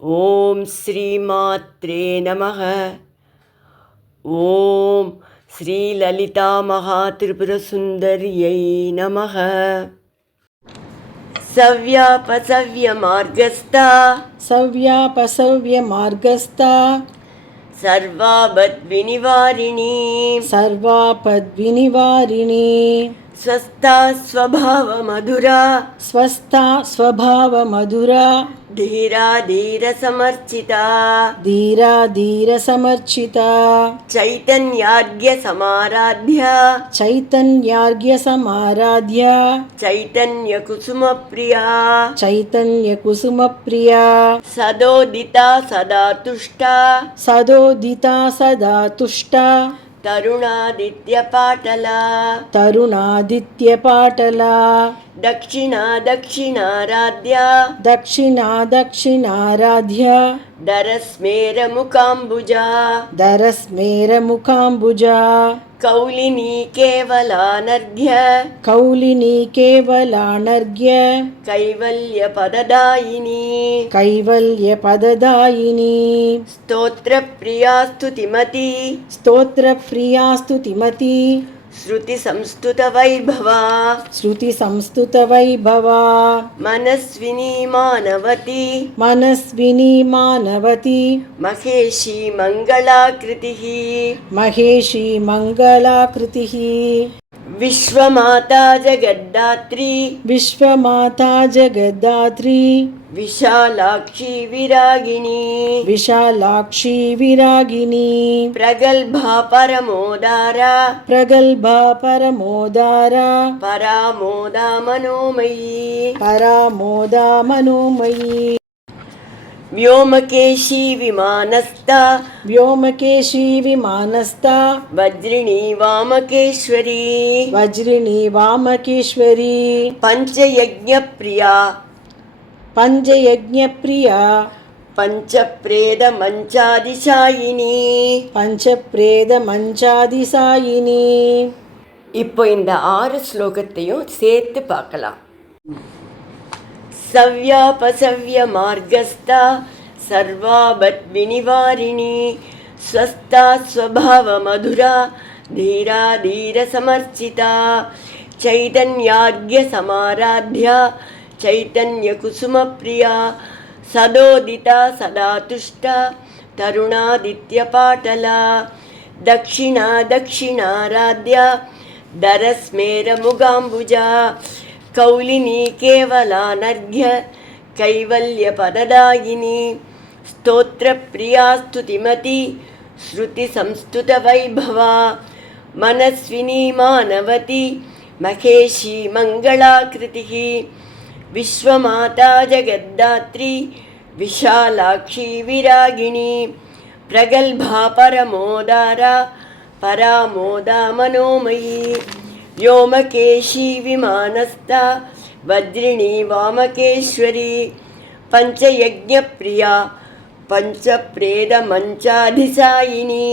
ఓం శ్రీమాత్రే నమః. ఓం శ్రీ లలితా మహాత్రిపురసుందర్యై నమః. సవ్యాపసవ్యమార్గస్థా సవ్యాపసవ్యమార్గస్థా సర్వాపద్వినివారిణీ సర్వాపద్వినివారిణీ స్వస్థా స్వభావమధురా స్వస్థా స్వభావమధురా ధీరా ధీర సమర్చితా ధీరా ధీర సమర్చితా చైతన్యార్ఘ్య సమారాధ్య చైతన్యార్ఘ్య సమారాధ్య చైతన్య కుసుమ ప్రియా చైతన్య కుసుమ ప్రియా సదోదితా సదా తుష్టా సదోదితా సదా తుష్టా తరుణాదిత్య పాటలా తరుణాదిత్య పాటలా దక్షిణా దక్షిణారాధ్య దక్షిణా దక్షిణారాధ్య దరస్మేర ముకాంబుజా దరస్మేర ముఖాంబుజా కౌలినీ కేవలానర్ఘ్య కౌలినీ కేవలానర్ఘ్య కైవల్య పదదాయిని కైవల్య పదదాయిని స్తోత్ర ప్రియా స్తుతిమతి స్తోత్ర ప్రియా స్తుతిమతి శృతి సంస్తుత వైభవా శృతి సంస్తుత వైభవా మనస్విని మానవతి మనస్విని మానవతి మహేషి మంగళాకృతి మహేషి మంగళాకృతి విశ్వమాతా జగద్ధాత్రి విశ్వమాతా జగద్ధాత్రి విశాలాక్షి విరాగిణి విశాలాక్షి విరాగిణి ప్రగల్భా పరమోదారా ప్రగల్భా పరమోదారా పరామోదా మనోమయీ పరామోదా మనోమయీ వ్యోమకేశీ విమానస్థా వ్యోమకేశీ విమానస్థా వజ్రిణీ వామకేశ్వరీ వజ్రిణి వామకేశ్వరి పంచయజ్ఞ ప్రియా పంచయజ్ఞప్రియా పంచప్రేద మంచాదిశాయిని. பஞ்சப்பிரேத மஞ்சாதிசாயினி. இப்போ இந்த 6 ஸ்லோகத்தையும் சேர்த்து பார்க்கலாம். சவ்யாபசவ்ய மார்கஸ்தா சர்வாபத் வினிவாரிணி ஸ்வஸ்தா ஸ்வபாவ மதுரா தீரா தீர சமர்ச்சிதா చైతన్యార్ఘ్య సమారాధ్య చైతన్య కుసుమ ప్రియా సదోదితా సదా తుష్ట తరుణాదిత్య పాటలా దక్షిణా దక్షిణారాధ్య దరస్మేర ముగాంబుజా కౌలినీ కేవలానర్ఘ్య కైవల్య పదదాయిని స్తోత్ర ప్రియా స్తుతిమతి శృతి సంస్తుత వైభవా మనస్విని మానవతి మహేషి మంగళాకృతి విశ్వమాతా జగద్ధాత్రి విశాలాక్షి విరాగిణి ప్రగల్భా పరమోదారా పరామోదా మనోమయీ వ్యోమకేశీ విమానస్థా వజ్రిణీ వామకేశ్వరీ పంచయజ్ఞప్రియా పంచప్రేద మంచాధిశాయిని.